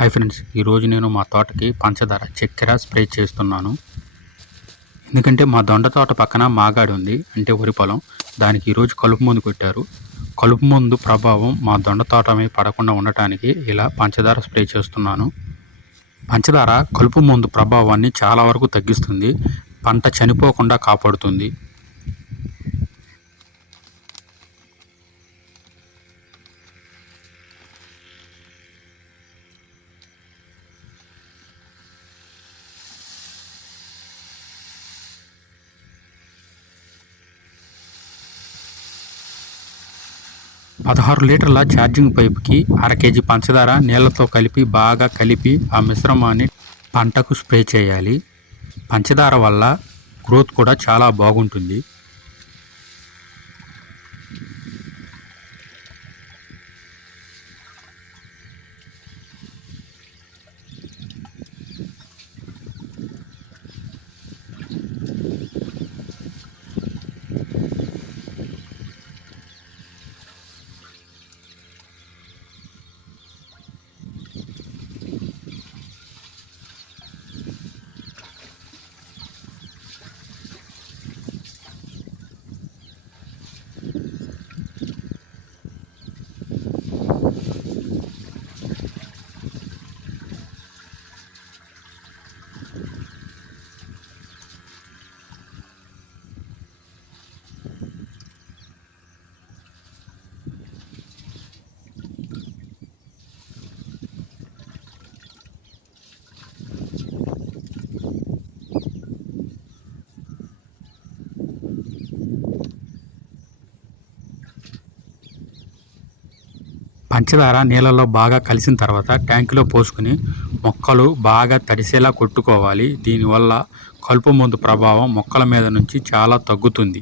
Hi friends ఈరోజు నేను మా తోటకి పంచదార చక్కెర స్ప్రే చేస్తున్నాను. ఎందుకంటే మా దొండ తోట పక్కన మాగాడి ఉంది అంటే వరి పొలం. దానికి ఈరోజు కలుపు మందు కొట్టారు. కలుపు మందు ప్రభావం మా దొండ తోట మీద పడకుండా ఉండటానికి ఇలా పంచదార స్ప్రే చేస్తున్నాను. పంచదార కలుపు మందు ప్రభావాన్ని చాలా వరకు తగ్గిస్తుంది పంట చనిపోకుండా కాపాడుతుంది. పదహారు లీటర్ల ఛార్జింగ్ పైపుకి అర కేజీ పంచదార నీళ్ళతో కలిపి బాగా కలిపి ఆ మిశ్రమాన్ని పంటకు స్ప్రే చేయాలి. పంచదార వల్ల గ్రోత్ కూడా చాలా బాగుంటుంది. పంచదార నీళ్ళలో బాగా కలిసిన తర్వాత ట్యాంకులో పోసుకుని మొక్కలు బాగా తడిసేలా కొట్టుకోవాలి. దీనివల్ల కలుపు మందు ప్రభావం మొక్కల మీద నుంచి చాలా తగ్గుతుంది.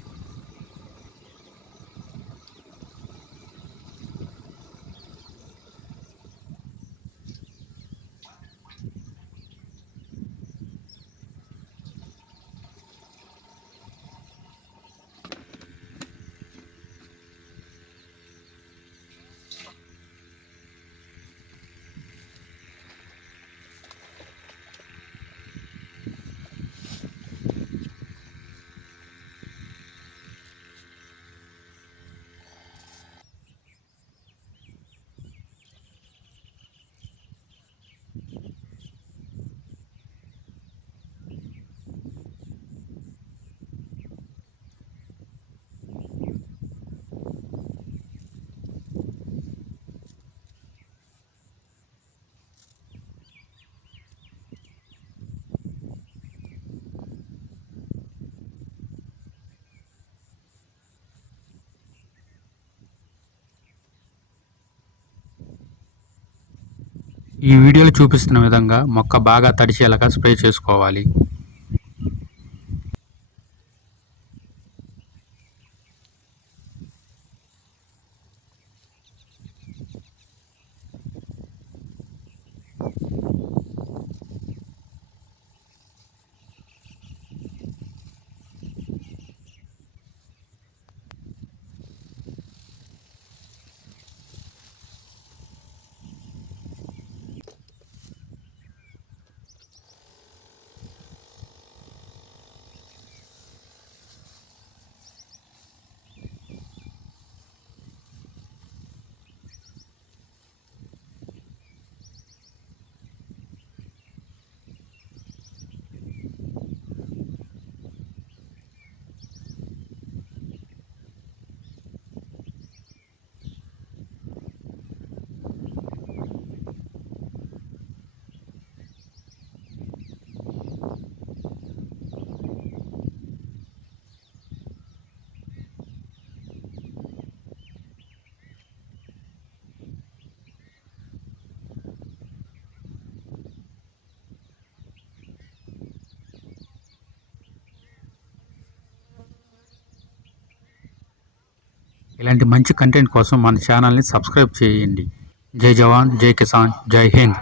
ఈ వీడియోలో చూపిస్తున్న విధంగా మొక్క బాగా తడిచేలాగా స్ప్రే చేసుకోవాలి. ఇలాంటి మంచి కంటెంట్ కోసం మన ఛానల్ని సబ్స్క్రైబ్ చేయండి. జై జవాన్ జై కిసాన్ జై హింద్.